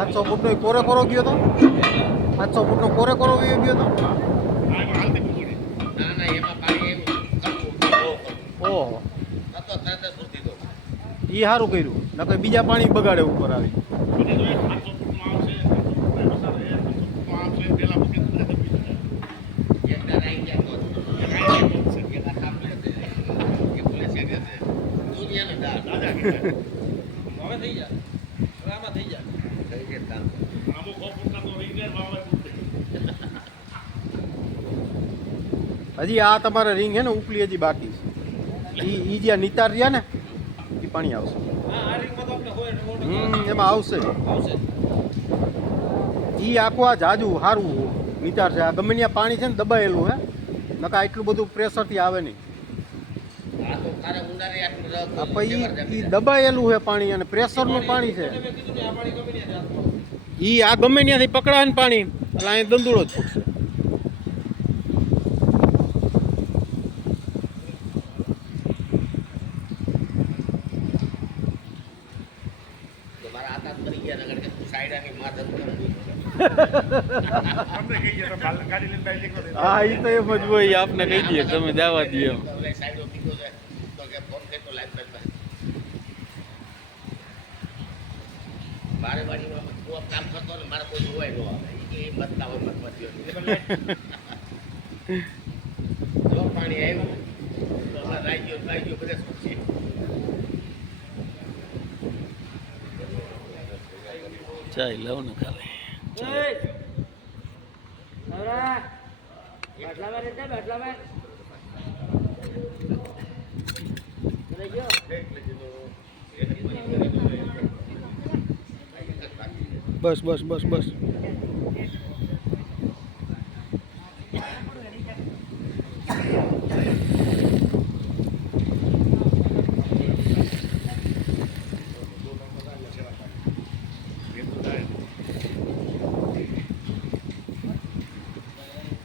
700 ફૂટનો કોરે કોરો ગયો તો 700 ફૂટનો કોરે કોરો ગયો તો ઓહો એ સારું કર્યું નકર બીજા પાણી બગાડે ઉપર આવી હજી આ તમારે રીંગ છે ને ઉપલી હજી બાકી છે ઈ જ્યાં નિતાર રહ્યા ને એ પાણી આવશે એમાં આવશે ઈ આખું આ જાજુ સારું નિતાર છે આ ગમે ત્યાં પાણી છે ને દબાયેલું હે નકા એટલું બધું પ્રેશરથી આવે નહીં ઈ દબાયેલું છે પાણી અને પ્રેશરનું પાણી છે ઈ આ ગમે ત્યાંથી પકડાય ને પાણી એટલે અહીં દંદુડો જ ફૂટશે હા એ તો એમ જ હોય આપને કહી દઈએ તમે જવા દઈએ મારે વાડીમાં કામ કરતો ને મારે કોઈ જોવાય ન આવે એ બદલાવ જો પાણી આવ્યું તો રાઈ ગયો બધે સુખી ચાય લઉં ને ખાલી બસ બસ બસ બસ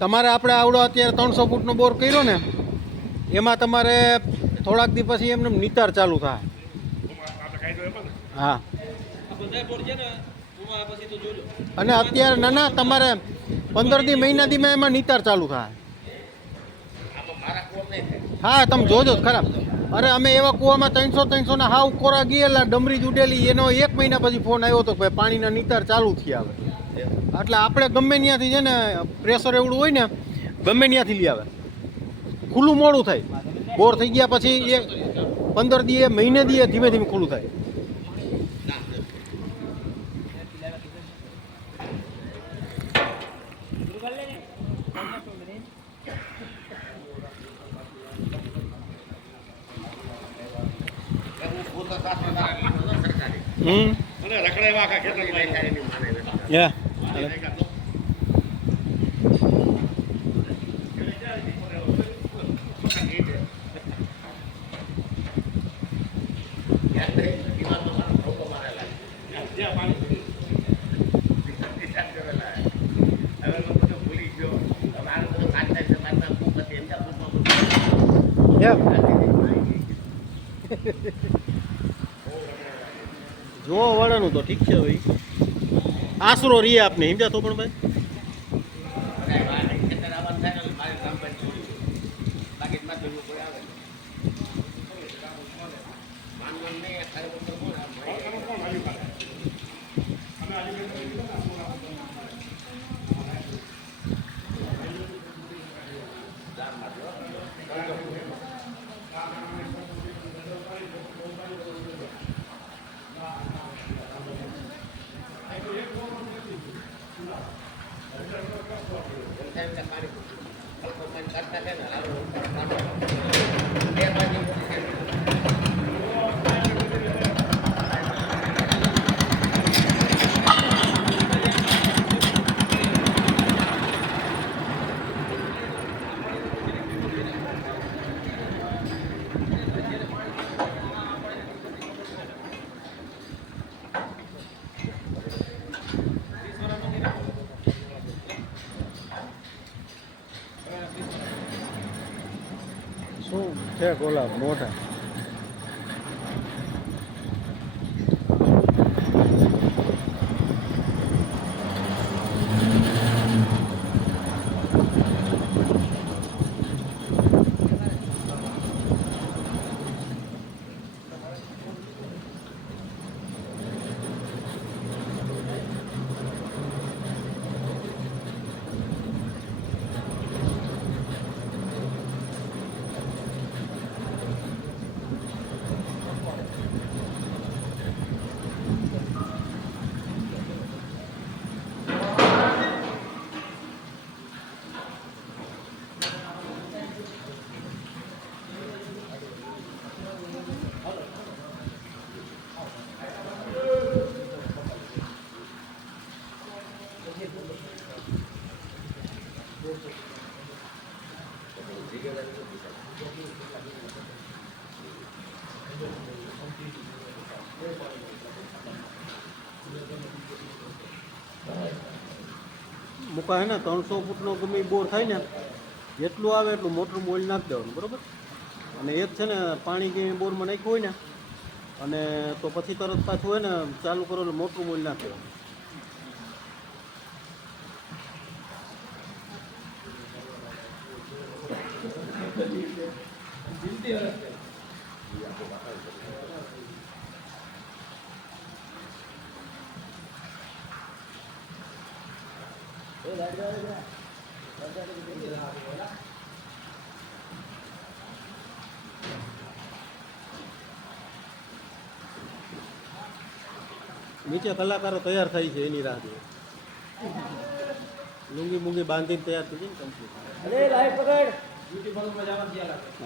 તમારે આપણે આવડો અત્યારે 300 ફૂટનો બોર કર્યો ને એમાં તમારે થોડાક દી પછી એમને નિતાર ચાલુ થાય હા અને અત્યારે ના તમારે 15 દી મહિના દીમાં એમાં નિતાર ચાલુ થાય હા તમે જોજો ખરાબ અરે અમે એવા કૂવામાં 300 ના હાવ કોરા ગયેલા ડમરી જ ઉડેલી એનો 1 મહિના પછી ફોન આવ્યો હતો કે ભાઈ પાણીના નિતાર ચાલુ થયા આવે એટલે આપણે ગમે ત્યાંથી છે ને પ્રેશર એવડું હોય ને ગમે ત્યાંથી લઈ આવે ખુલ્લું મોડું થાય બોર થઈ ગયા પછી એ 15 દી મહિને દી ધીમે ધીમે ખુલ્લું થાય Yeah. જો વળાનું તો ઠીક છે ભાઈ આશરો રીએ આપને સમજ્યા તો પણ ભાઈ છે ગોલા મોટા. મૂકા હે ને 300 ફૂટનો ગમે ઈ બોર થાય ને જેટલું આવે એટલું મોટરું મોલ નાખી દેવાનું બરોબર. અને એક છે ને પાણી કે બોરમાં નાખ્યું હોય ને અને તો પછી તરત પાછું હોય ને ચાલુ કરો એટલે મોટરું મોલ નાખી દેવાનું. નીચે કલાકારો તૈયાર થાય છે એની રાહ જોઈએ. લુંગી મુંગી બાંધીને તૈયાર થઈ જાય ને કમ્પ્લીટ.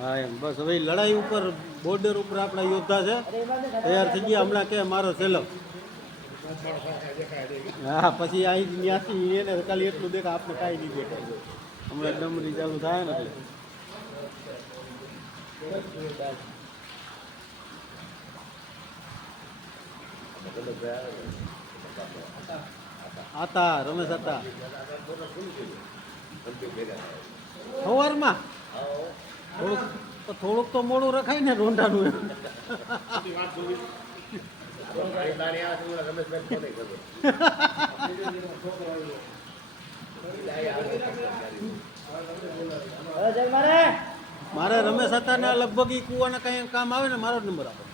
હા એમ બસ હવે લડાઈ ઉપર બોર્ડર ઉપર આપણા યોદ્ધા છે તૈયાર થઈ ગયા. હમણાં કે મારો સેલક હા પછી અહીં ત્યાંથી એને ખાલી એટલું દેખાય આપણે કાંઈ નહીં દેખાય. હમણાં ડમરી ચાલુ થાય ને એટલે આતા રમેશ હતા સવારમાં થોડુંક તો મોડું રખાય ને રોંઢાનું. મારે રમેશ હતા ને લગભગ ઈ કુવાના કઈ કામ આવે ને મારો જ નંબર આપો.